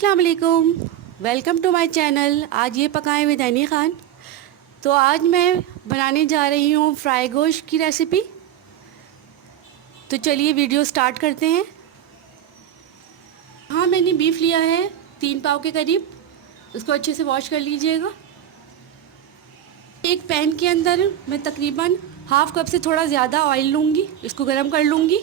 अस्सलाम वालेकुम, welcome to my channel. आज ये पकाएं विद हनी ख़ान। तो आज मैं बनाने जा रही हूँ फ्राई गोश्त की रेसिपी। तो चलिए वीडियो स्टार्ट करते हैं। हाँ, मैंने बीफ लिया है 3 पाव के करीब। उसको अच्छे से वॉश कर लीजिएगा। एक पैन के अंदर मैं तकरीबन हाफ़ कप से थोड़ा ज़्यादा ऑयल लूँगी। इसको गर्म कर लूँगी।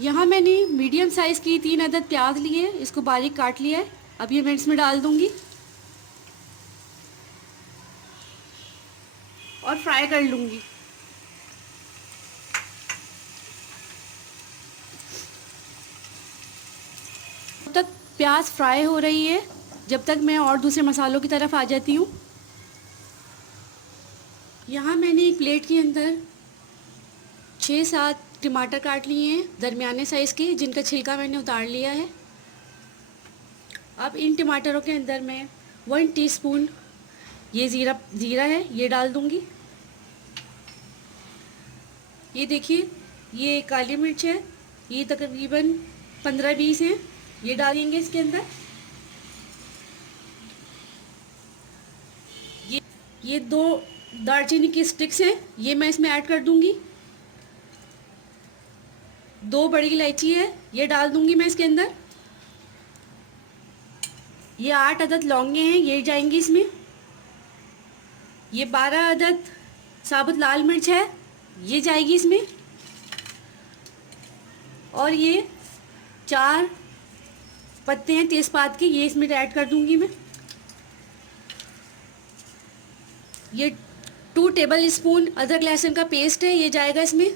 यहाँ मैंने मीडियम साइज़ की 3 अदद प्याज लिए, इसको बारीक काट लिया है। अब ये मैं इसमें डाल दूँगी और फ्राई कर लूँगी। जब तक प्याज फ्राई हो रही है, जब तक मैं और दूसरे मसालों की तरफ आ जाती हूँ। यहाँ मैंने एक प्लेट के अंदर 6-7 टमाटर काट लिए हैं दरमियाने साइज़ के, जिनका छिलका मैंने उतार लिया है। अब इन टमाटरों के अंदर मैं 1 टीस्पून ये ज़ीरा है, ये डाल दूँगी। ये देखिए, ये काली मिर्च है, ये तकरीबन 15-20 हैं, ये डालेंगे इसके अंदर। ये 2 दालचीनी की स्टिक्स हैं, ये मैं इसमें ऐड कर दूँगी। 2 बड़ी इलायची है, ये डाल दूँगी मैं इसके अंदर। ये 8 अदद लौंगे हैं, ये जाएंगी इसमें। ये 12 अदद साबुत लाल मिर्च है, ये जाएगी इसमें। और ये 4 पत्ते हैं तेज़पात के, ये इसमें ऐड कर दूंगी मैं। ये 2 टेबल स्पून अदरक लहसुन का पेस्ट है, ये जाएगा इसमें।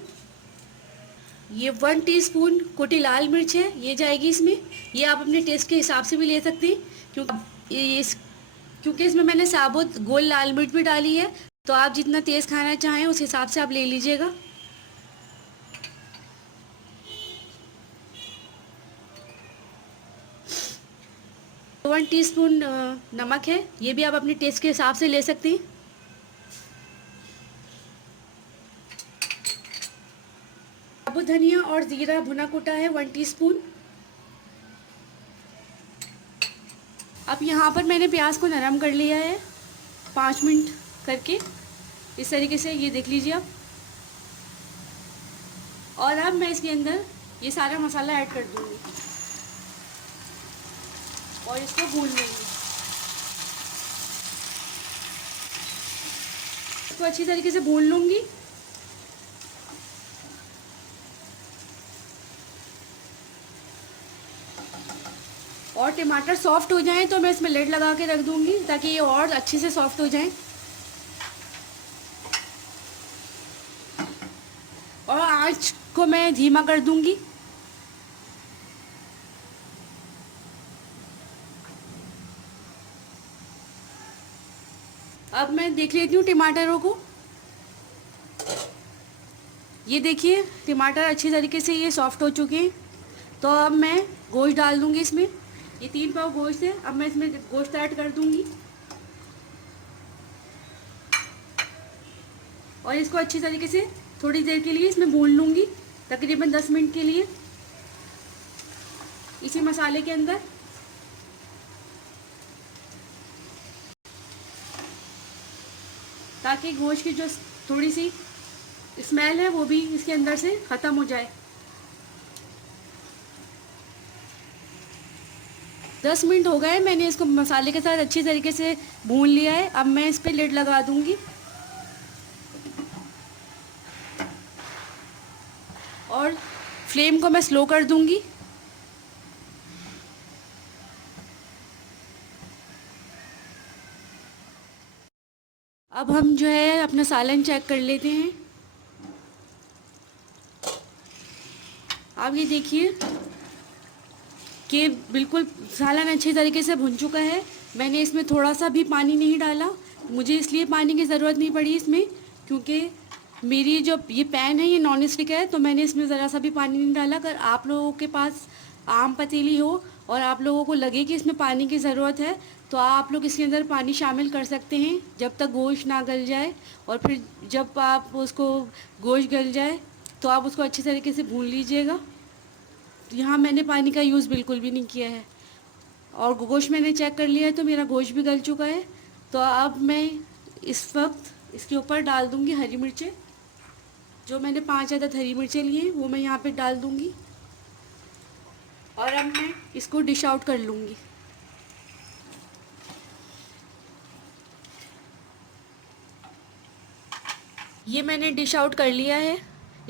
ये 1 टीस्पून कुटी लाल मिर्च है, ये जाएगी इसमें। ये आप अपने टेस्ट के हिसाब से भी ले सकते हैं, क्योंकि इसमें मैंने साबुत गोल लाल मिर्च भी डाली है। तो आप जितना तेज़ खाना चाहें उस हिसाब से आप ले लीजिएगा। तो 1 टीस्पून नमक है, ये भी आप अपने टेस्ट के हिसाब से ले सकते हैं। साबुत धनिया और ज़ीरा भुना कुटा है 1 टीस्पून। अब यहाँ पर मैंने प्याज को नरम कर लिया है 5 मिनट करके, इस तरीके से, ये देख लीजिए आप। और अब मैं इसके अंदर ये सारा मसाला ऐड कर दूँगी और इसको भून लेंगे। इसको अच्छी तरीके से भून लूँगी। और टमाटर सॉफ्ट हो जाएं तो मैं इसमें लिड लगा के रख दूँगी, ताकि ये और अच्छे से सॉफ्ट हो जाएं। और आँच को मैं धीमा कर दूँगी। अब मैं देख लेती हूँ टमाटरों को। ये देखिए, टमाटर अच्छी तरीके से ये सॉफ्ट हो चुके हैं। तो अब मैं गोश्त डाल दूँगी इसमें। ये 3 पाव गोश्त है, अब मैं इसमें गोश्त ऐड कर दूँगी और इसको अच्छी तरीके से थोड़ी देर के लिए इसमें भून लूँगी, तकरीबन 10 मिनट के लिए इसी मसाले के अंदर। ताकि गोश्त की जो थोड़ी सी स्मेल है वो भी इसके अंदर से ख़त्म हो जाए। 10 मिनट हो गए, मैंने इसको मसाले के साथ अच्छी तरीके से भून लिया है। अब मैं इस पर लिड लगा दूँगी और फ्लेम को मैं स्लो कर दूँगी। अब हम जो है अपना सालन चेक कर लेते हैं। आप ये देखिए कि बिल्कुल सालन अच्छी तरीके से भुन चुका है। मैंने इसमें थोड़ा सा भी पानी नहीं डाला, मुझे इसलिए पानी की ज़रूरत नहीं पड़ी इसमें, क्योंकि मेरी जो ये पैन है ये नॉन स्टिक है, तो मैंने इसमें ज़रा सा भी पानी नहीं डाला। अगर आप लोगों के पास आम पतीली हो और आप लोगों को लगे कि इसमें पानी की ज़रूरत है, तो आप लोग इसके अंदर पानी शामिल कर सकते हैं, जब तक गोश्त ना गल जाए। और फिर जब आप उसको गोश्त गल जाए तो आप उसको अच्छी तरीके से भून लीजिएगा। तो यहाँ मैंने पानी का यूज़ बिल्कुल भी नहीं किया है। और गोश्त मैंने चेक कर लिया है तो मेरा गोश्त भी गल चुका है। तो अब मैं इस वक्त इसके ऊपर डाल दूँगी हरी मिर्चें। जो मैंने 5 अदद हरी मिर्चें ली हैं वो मैं यहाँ पे डाल दूँगी। और अब मैं इसको डिश आउट कर लूँगी। ये मैंने डिश आउट कर लिया है।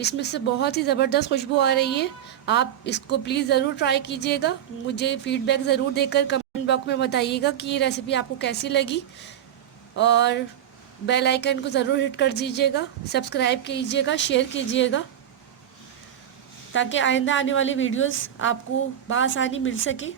इसमें से बहुत ही ज़बरदस्त खुशबू आ रही है। आप इसको प्लीज़ ज़रूर ट्राई कीजिएगा। मुझे फ़ीडबैक ज़रूर देकर कमेंट बॉक्स में बताइएगा कि ये रेसिपी आपको कैसी लगी। और बेल आइकन को ज़रूर हिट कर दीजिएगा, सब्सक्राइब कीजिएगा, शेयर कीजिएगा, ताकि आइंदा आने वाली वीडियोस आपको बआसानी मिल सके।